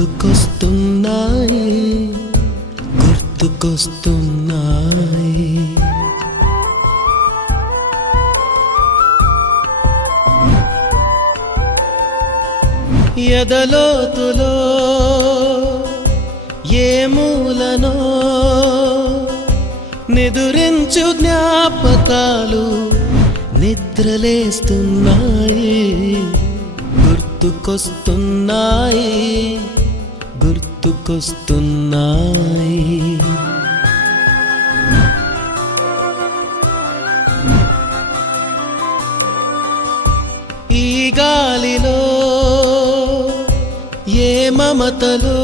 గుర్తుకొస్తున్నాయి గుర్తుకొస్తున్నాయి. ఎదలోతులో ఏ మూలనో నిదురించు జ్ఞాపకాలు నిద్రలేస్తున్నాయి. గుర్తుకొస్తున్నాయి గుర్తుకొస్తున్నాయి. ఈ గాలిలో ఏ మమతలో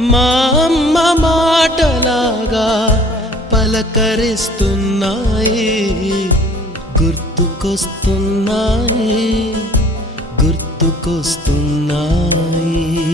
మా అమ్మ మాటలాగా పలకరిస్తున్నాయి. గుర్తుకొస్తున్నాయి గుర్తుకొస్తున్నాయి.